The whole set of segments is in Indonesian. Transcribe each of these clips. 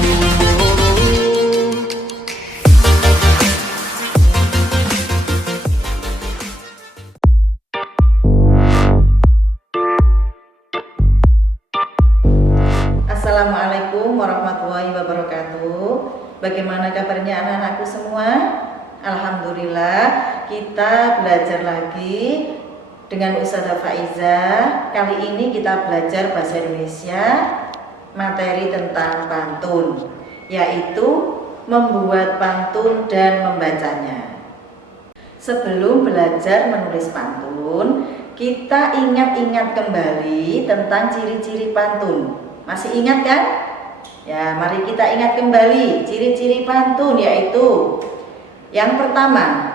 Assalamualaikum warahmatullahi wabarakatuh. Bagaimana kabarnya anak-anakku semua? Alhamdulillah, kita belajar lagi dengan Ustazah Faiza. Kali ini kita belajar bahasa Indonesia, materi tentang pantun, yaitu membuat pantun dan membacanya. Sebelum belajar menulis pantun, kita ingat-ingat kembali tentang ciri-ciri pantun. Masih ingat kan? Ya, mari kita ingat kembali ciri-ciri pantun, yaitu yang pertama,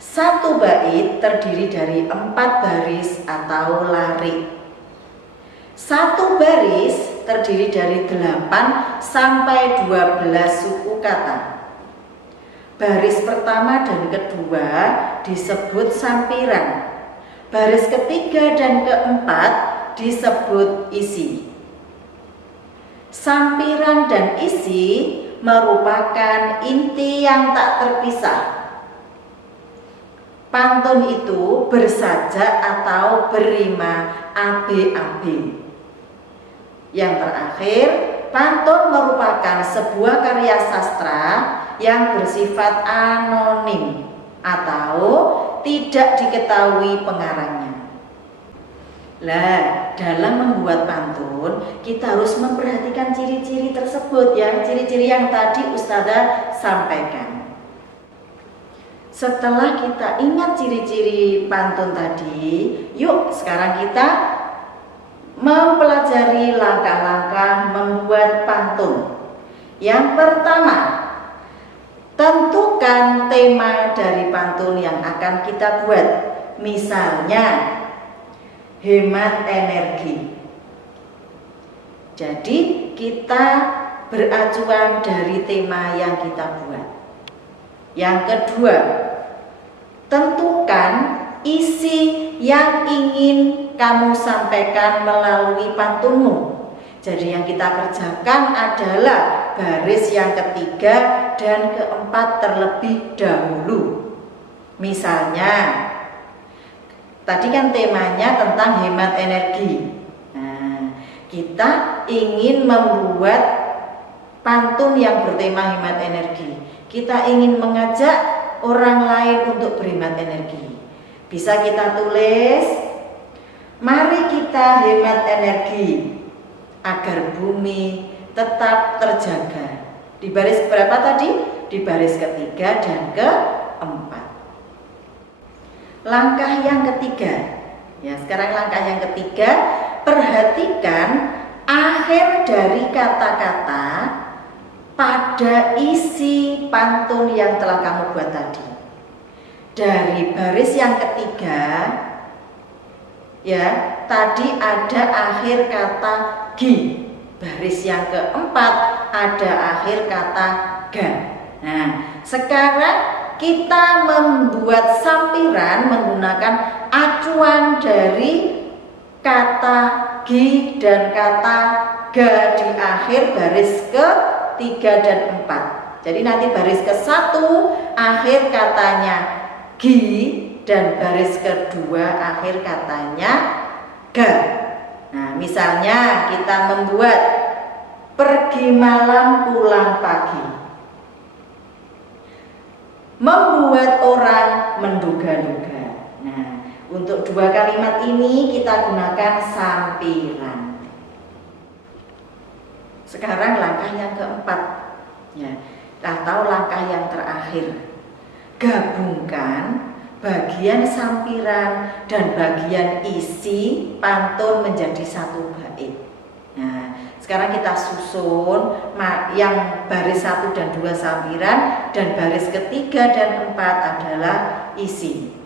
satu bait terdiri dari 4 baris atau lari. Satu baris terdiri dari 8 sampai 12 suku kata. Baris pertama dan kedua disebut sampiran. Baris ketiga dan keempat disebut isi. Sampiran dan isi merupakan inti yang tak terpisah. Pantun itu bersajak atau berima AB-AB. Yang terakhir, pantun merupakan sebuah karya sastra yang bersifat anonim atau tidak diketahui pengarangnya. Lah, dalam membuat pantun, kita harus memperhatikan ciri-ciri tersebut ya, ciri-ciri yang tadi Ustazah sampaikan. Setelah kita ingat ciri-ciri pantun tadi, yuk sekarang kita mempelajari langkah-langkah membuat pantun. Yang pertama, tentukan tema dari pantun yang akan kita buat. Misalnya, hemat energi. Jadi kita beracuan dari tema yang kita buat. Yang kedua, tentukan isi yang ingin kamu sampaikan melalui pantunmu. Jadi yang kita kerjakan adalah baris yang ketiga dan keempat terlebih dahulu. Misalnya, tadi kan temanya tentang hemat energi. Nah, kita ingin membuat pantun yang bertema hemat energi. Kita ingin mengajak orang lain untuk berhemat energi. Bisa kita tulis, mari kita hemat energi agar bumi tetap terjaga. Di baris berapa tadi? Di baris ketiga dan keempat. Langkah yang ketiga, ya sekarang langkah yang ketiga, perhatikan akhir dari kata-kata pada isi pantun yang telah kamu buat tadi. Dari baris yang ketiga, ya tadi ada akhir kata gi. Baris yang keempat ada akhir kata ga. Nah, sekarang kita membuat sampiran menggunakan acuan dari kata gi dan kata ga di akhir baris ke-3 dan 4. Jadi nanti baris ke-1 akhir katanya gi dan baris kedua akhir katanya ga. Nah, misalnya kita membuat pergi malam pulang pagi. Membuat orang menduga-duga. Nah, untuk 2 kalimat ini kita gunakan sampiran. Sekarang langkah yang keempat, ya, atau langkah yang terakhir. Gabungkan bagian sampiran dan bagian isi pantun menjadi satu bait. Nah, sekarang kita susun yang baris 1 dan 2 sampiran dan baris ketiga dan 4 adalah isi.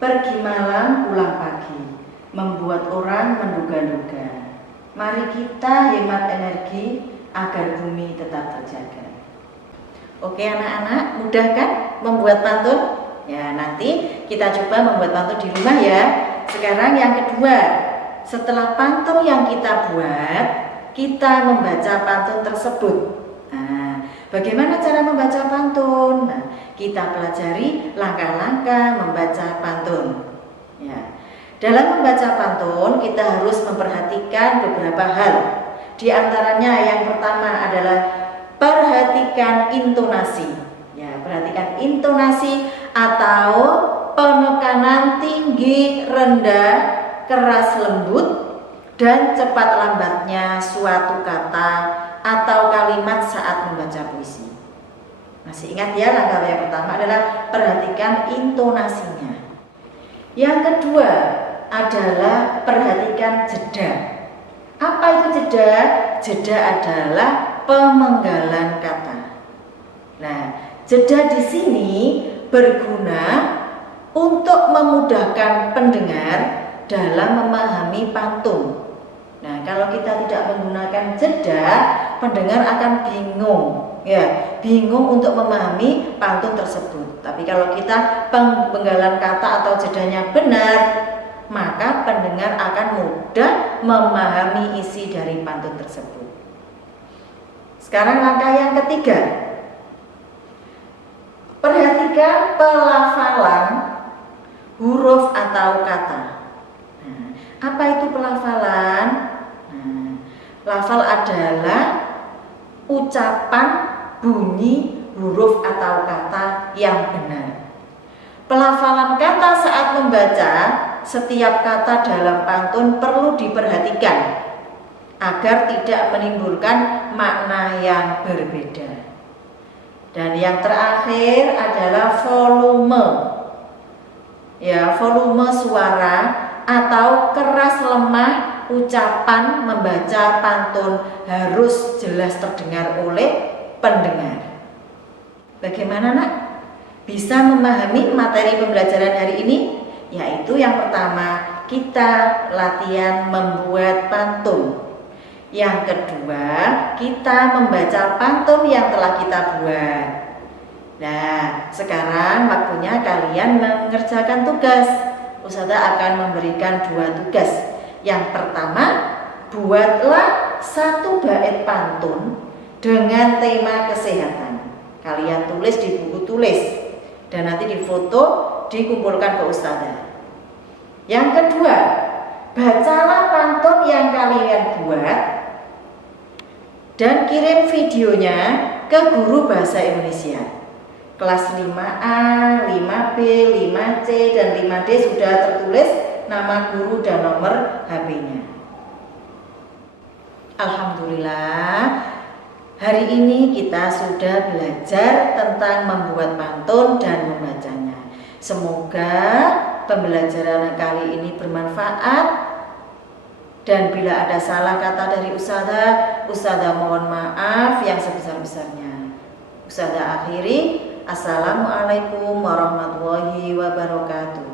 Pergi malam pulang pagi, membuat orang menduga-duga. Mari kita hemat energi agar bumi tetap terjaga. Oke anak-anak, mudah kan membuat pantun? Ya, nanti kita coba membuat pantun di rumah ya. Sekarang yang kedua, setelah pantun yang kita buat, kita membaca pantun tersebut. Nah, bagaimana cara membaca pantun? Nah, kita pelajari langkah-langkah membaca pantun. Ya. Dalam membaca pantun, kita harus memperhatikan beberapa hal. Di antaranya yang pertama adalah perhatikan intonasi. Ya, perhatikan intonasi atau penekanan tinggi, rendah, keras, lembut, dan cepat lambatnya suatu kata atau kalimat saat membaca puisi. Masih ingat ya, langkah yang pertama adalah perhatikan intonasinya. Yang kedua adalah perhatikan jeda. Apa itu jeda? Jeda adalah pemenggalan kata. Nah, jeda di sini berguna untuk memudahkan pendengar dalam memahami pantun. Nah, kalau kita tidak menggunakan jeda, pendengar akan bingung, ya, bingung untuk memahami pantun tersebut. Tapi kalau kita penggalan kata atau jedanya benar, maka pendengar akan mudah memahami isi dari pantun tersebut. Sekarang langkah yang ketiga, perhatikan pelafalan huruf atau kata. Nah, apa itu pelafalan? Nah, lafal adalah ucapan, bunyi, huruf atau kata yang benar. Pelafalan kata saat membaca setiap kata dalam pantun perlu diperhatikan agar tidak menimbulkan makna yang berbeda. Dan yang terakhir adalah volume. Ya, volume suara atau keras lemah ucapan membaca pantun harus jelas terdengar oleh pendengar. Bagaimana, Nak? Bisa memahami materi pembelajaran hari ini? Yaitu yang pertama, kita latihan membuat pantun. Yang kedua, kita membaca pantun yang telah kita buat. Nah, sekarang waktunya kalian mengerjakan tugas. Ustazah akan memberikan 2 tugas. Yang pertama, buatlah 1 bait pantun dengan tema kesehatan. Kalian tulis di buku tulis dan nanti difoto, dikumpulkan ke ustazah. Yang kedua, bacalah pantun yang kalian buat dan kirim videonya ke guru bahasa Indonesia. Kelas 5A, 5B, 5C, dan 5D sudah tertulis nama guru dan nomor HP-nya. Alhamdulillah, hari ini kita sudah belajar tentang membuat pantun dan membacanya. Semoga pembelajaran kali ini bermanfaat, dan bila ada salah kata dari Ustazah mohon maaf yang sebesar-besarnya. Ustazah akhiri, Assalamualaikum warahmatullahi wabarakatuh.